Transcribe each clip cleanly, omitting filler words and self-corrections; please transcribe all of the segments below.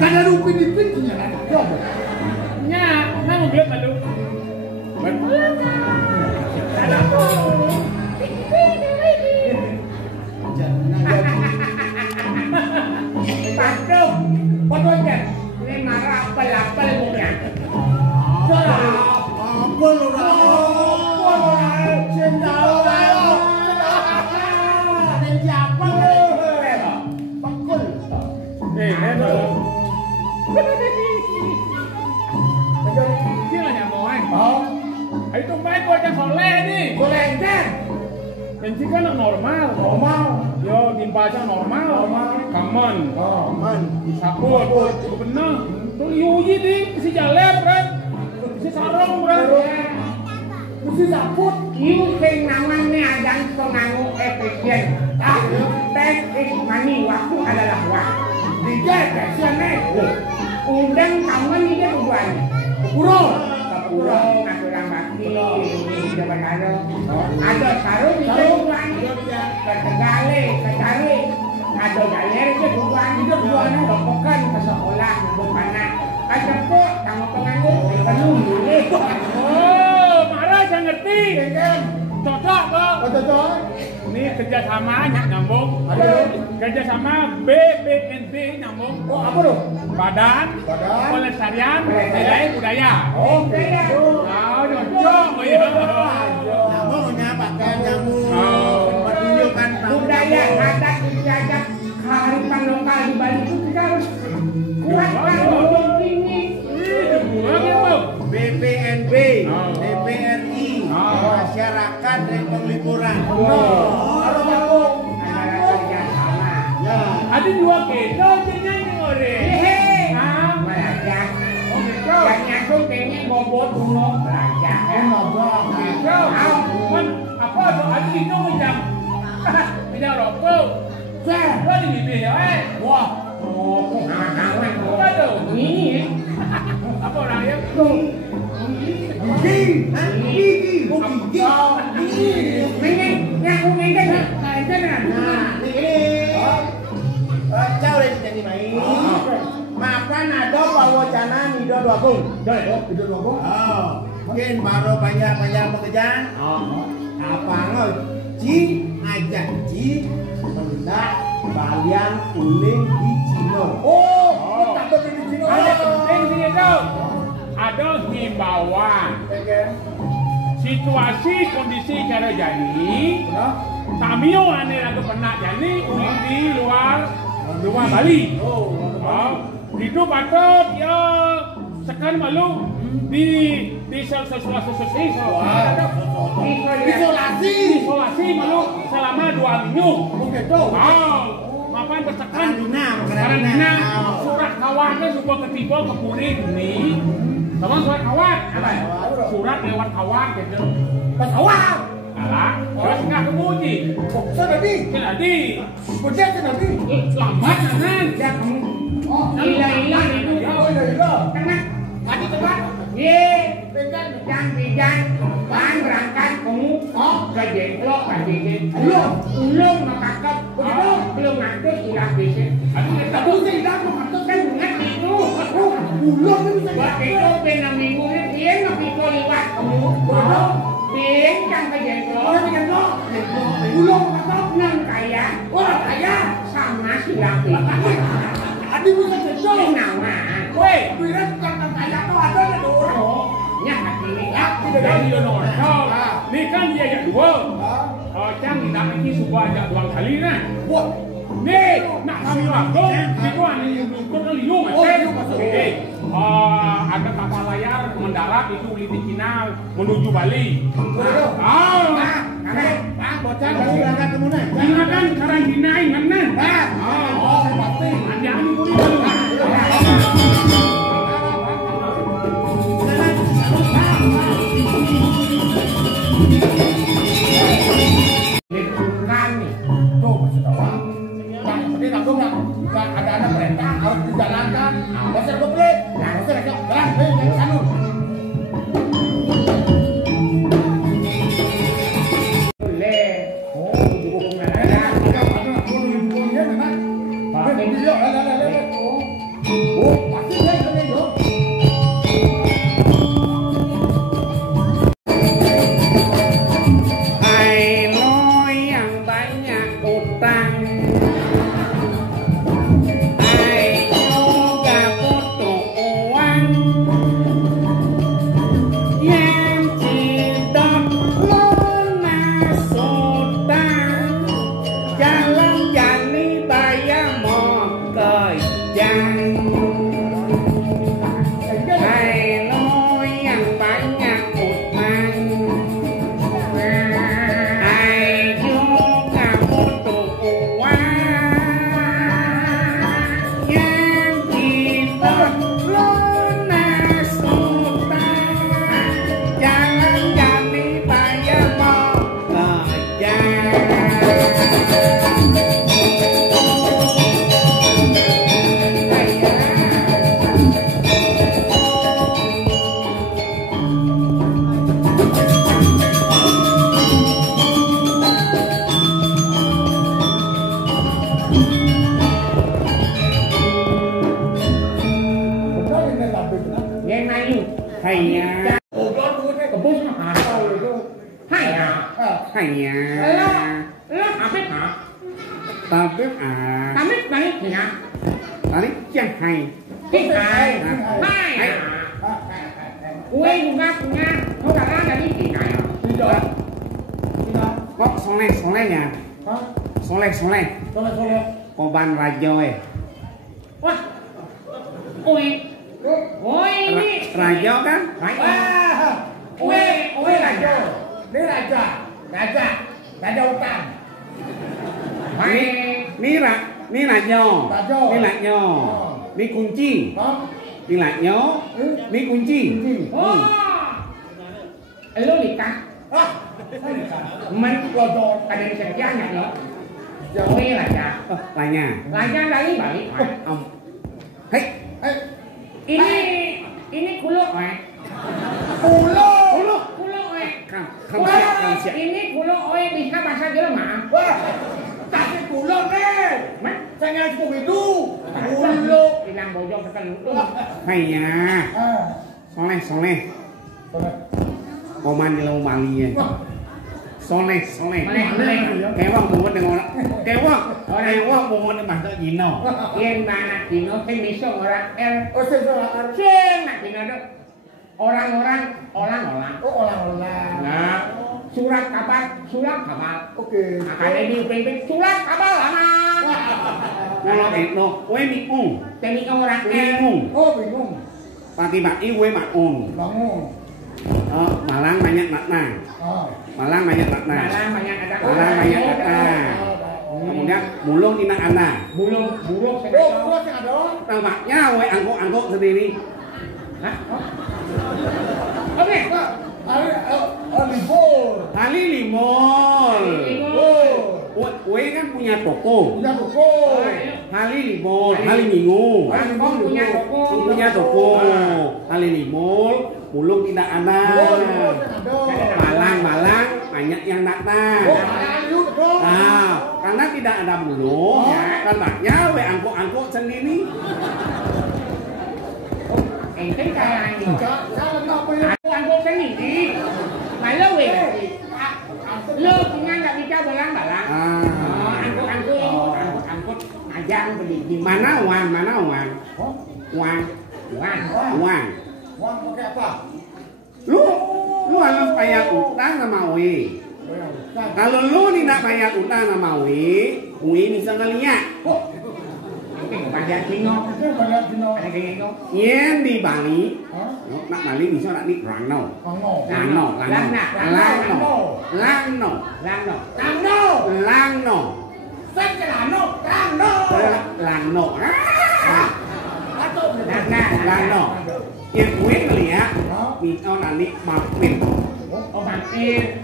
Kan ada upin ipin punya kan? Nya, mau bilang malu. Betul. Ada apa? Patuh, pokoknya ini marah apa mungkin. Apa lu itu baik buat yang soleh nih. Soleh kan? Benci kan normal. Yo dibaca normal. Kaman. Disaput. Bener. Tuh yuyi di si jalan, Bro. Si sarong, Bro. Mesti saput. Iu sing namanya adang penganggu efisien. Teknik mani waktu adalah waktu. Tiga efisien nih. Undang kawan ini tujuan. Kurang. Kurang aturan bakti. Jaman ada sarung itu tujuan. Ketegale, kecari. Ada galer itu tujuan. Itu tujuan rokokan ke sekolah bukannya. Kacepuk sama penganggu. Penuh dulu. Oh, marah jangan ngerti. Cocok kok. Cocok. Ini kerjasama nyambung. Kerjasama BPNB nyambung. Oh, apa tuh? Badan Pelestarian Nilai Budaya. Oh, beda. Oh, cocok. Ya. Namanya pakai nyamuk. Menunjukkan budaya adat istiadat kearifan lokal di Bali itu kita harus kuatkan dulu tinggi. BPNB, DPRI, masyarakat dan penglipuran. Kalau mau ada kerjasama. Ya. Ada dua kilo jenis ini orang. Belajar. Yang nyambung kayaknya bobot dulu belajar. Gitu. Apa tuh? Ada itu bidang rokok. Lo di bibir ya? Wah. Apa tuh? Ini Apa orangnya? Makan ada pawacana nido duagung. Nido duagung. Mungkin baru banyak pekerjaan. Apa lo? Ji ajak ji mendak balian uling di Cino. Oh, tak di Cino. Ada penting sini tuh. Ada himbauan. Situasi kondisi cara jadi. Tamio ane lagu pernah jadi uling di luar Bali. Itu patut ya sekarang malu di isolasi malu selama 2 minggu. Begitu. Ngapain bersekan karantina surat kawannya supaya ketiba ke Purin nih. Sama surat kawan apa? Surat lewat kawan gitu. Pas awal. Alah, terus nggak kemuji. Tadi. Bocah tadi. Selamat nangan. Ilah itu. Karena tadi coba. Bijan bahan berangkat kamu ke Jengklok ulung makakap belum ngatur ilah bisa. Tapi saya tidak mengatur Kan ingat itu. ulung itu bisa. Buat itu pena minggu ini dia ngapiko liwat kamu. Dia kan ke Jengklok. Ulung atau Nang kaya. orang kaya. Sama si laki. Adik bisa jejol. Nama. Woi, kira bukan kaya atau ada orang. Nya hati ini ya. Jadi nonton. Ini kan dia yang dua. Cang tidak lagi supaya ajak 2 kali nah. Wah, Nih, nak kami waktu itu ane yang kan liung ada kapal layar mendarat itu di Cina menuju Bali. bocah masih berangkat ke mana? Ingatkan karantina ingatnya. Saya pasti. Jangan dulu. Ada anak perintah harus dijalankan. Dasar komplit. Nah, dasar jalan. Hei, sanur. Oh, ya. Lo Habib hả? Habib à. Habib balik gì hả? Balik Chiang Hai. Chiang Hai. Hai à? Gue juga punya saudara dari Cina ya. Kok soleh ya? Soleh. Koban Rajoy. Wah. Gue ini Rajo kan? Gue Rajo. Ini Raja hutan. Ini Rajo. Ini Rajo. Ini kunci. Ini Rajo. Ini kunci. Oh. Lo nikah? Mình ada kerjanya lo. Gue Raja. Raja. Raja dari Bali. Ông. Hei. Ini kulo. Kulo. Không siap. Ini kulo bisa bahasa Jerman. Wah, tapi kulo nih. Saya itu. Kulo bilang bojong tertentu. Hay ya. Soleh. Koman di Laut Bali ya. Soleh. Kewang buat dengan orang buat dengan bahasa Cina. Yang mana Cina kan bisa orang nak Cina tu. Orang-orang. Nah, surat kabar. Oke. Makanya dipimpin surat kabar lama. Kalau itu, kue mikung. Teknik orang Bingung. Pati-pati kue makung. Bangun. Malang banyak nakna. Malang banyak nakna. Kemudian bulung tina anak. Bulung yang ada. Tampaknya kue angkok sendiri. Hah? Oke. Halilimol. Kue kan punya toko. Halilimol. Haliminggu. Punya toko. Halilimol. Bulung tidak ada. Malang banyak yang nakna. Karena tidak ada bulung, tampaknya kue angkok sendiri. Ente kayak ini. Angkut sendiri. Malu ya. Lo punya nggak bisa balang-balang. Angkut aja beli. Mana uang? Uang pakai apa? Lu harus bayar utang sama Wi. Kalau lu tidak bayar utang sama Wi bisa ngeliat. Bayar Cino. Yang di Bali, nak Bali bisa nak di Rangno. Yang gue ngeliat, bisa nanti mampir. Oh mampir.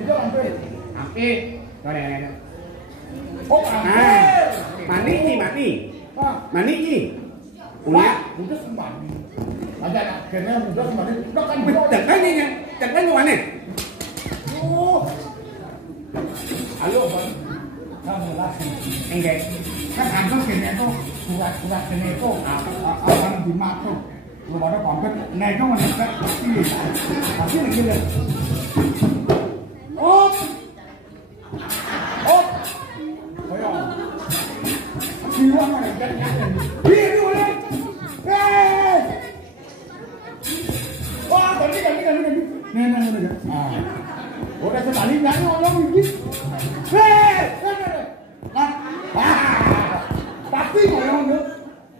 Mani ini. Udah sembari. Ada akhirnya udah sembari. Udah kan Jangan mana? Halo, Bang. Kamu lagi. Enggak. Kan kantor sini itu surat sini itu akan dimaksud. Belum ada pamflet. Nah itu mendekat pasti gila. Siapa mana jangan. Ini boleh. Wah, ganti. Nah. Udah sekali nggak orang begini. Pasti orang tu.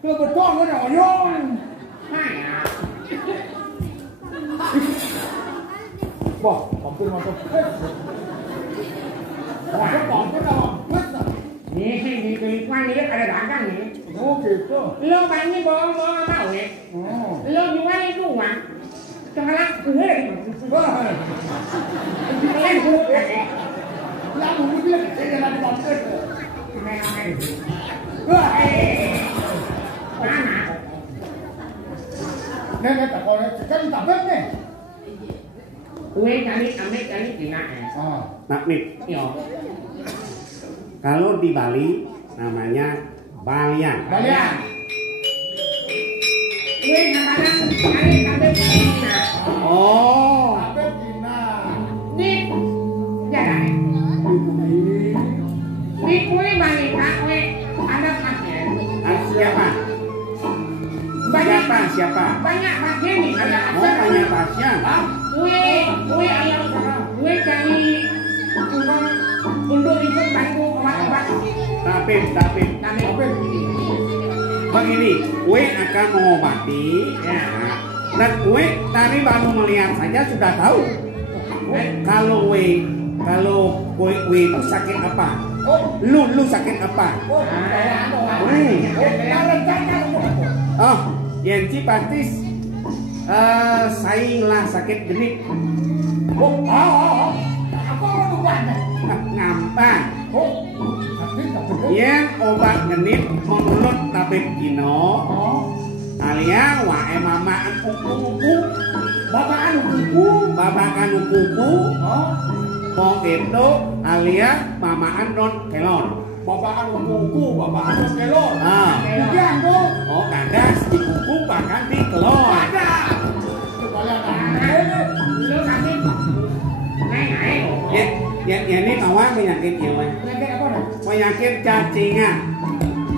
Kebetulan ada orang. Wah, hampir masuk. Ni di lingkungan ni ada dagang ni. Oh gitu. Lo bani bawa mau ni. Lo jual itu uang. Sekarang gue. Kalian gue. Lalu dia jalan di pasar. Wah, mana? Nenek tak boleh kan tak boleh. Gue cari Cina. Nak nih. Yo. Kalau di Bali namanya Balian. Gue kadang cari Cina. Oh. Tapi Cina. Ni jalan. Di kue balik kue ada pasien. Siapa? Siapa? Banyak pasien nih. Oh, banyak pasien. Kue ayam kue cari untuk ikut bantu obat-obat. Tapi begini, kue akan mengobati, ya. Dan kue tadi baru melihat saja sudah tahu. Kalau kue itu sakit apa? Lu sakit apa? Oh, Yanci pasti sainglah sakit genit. Ngampang. Yang obat genit menurut tabib Gino, alias wae mamaan kuku-kuku, babakan kuku, mau itu alias mamaan non kelon. Babakan kuku, babakan kelon. Oh, kagak di kuku bahkan di kelon. Lu sakit. Naik. Ya ini kawan penyakit jiwa. Penyakit apa nih? Penyakit cacingan.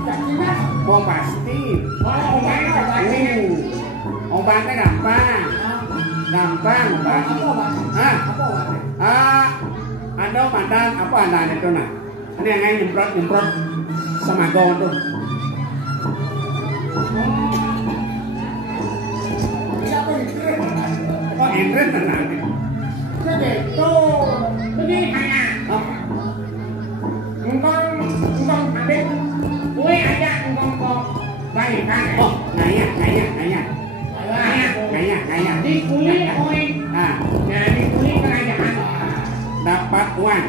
Cacingan? Oh pasti. Obatnya. Obatnya gampang. Gampang obat. Ada obat apa ada itu nah? Ini yang nyemprot semago tuh. Oh entret tenang. Begini hanya. Engkong ambil kue aja engkong kok balikan. Oh ngaya. Di kuli kue. Ya di kuli kerajaan. Dapat uang.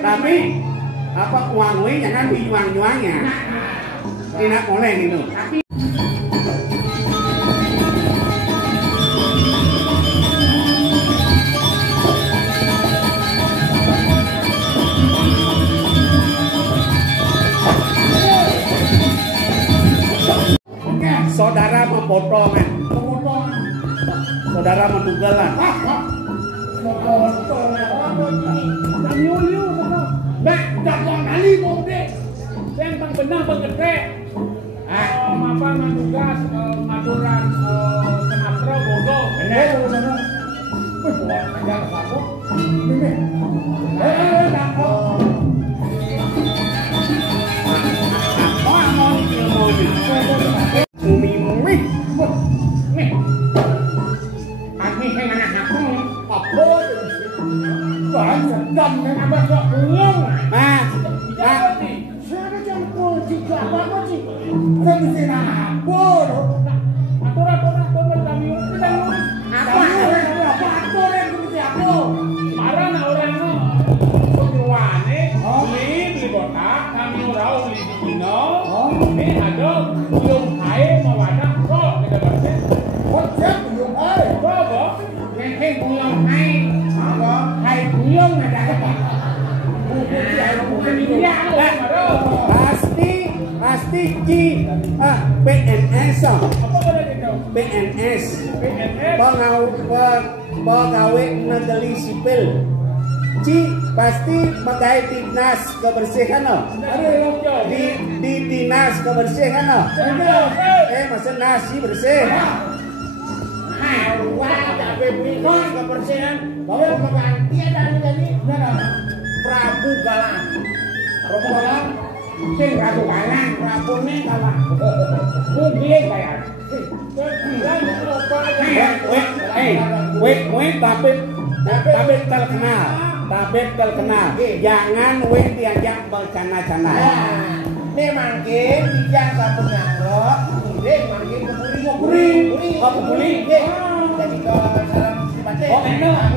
Tapi apa uang gue jangan dijuang-juangnya. Tidak boleh gitu. Saudara mempotongan. Saudara mendugalan. Jangan kali mau deh. Yang bang benang penggede. Apa mandugas ngaturan senapro bodoh. Pasti PNS. Pegawai negeri sipil. Pasti pakai dinas kebersihan. Di dinas kebersihan. Maksud nasi bersih. Kebersihan bahwa pengganti dan menjadi Prabu Galang. Prabu Galang, sing Prabu Galang, Prabune Galang. Mungkin kayak. Tabib terkenal. Jangan diajak bercanda-canda. Ini mungkin dijang sampun nyangrok, kemudian mungkin keburi. Jadi ke dalam sipate. Oh, enak.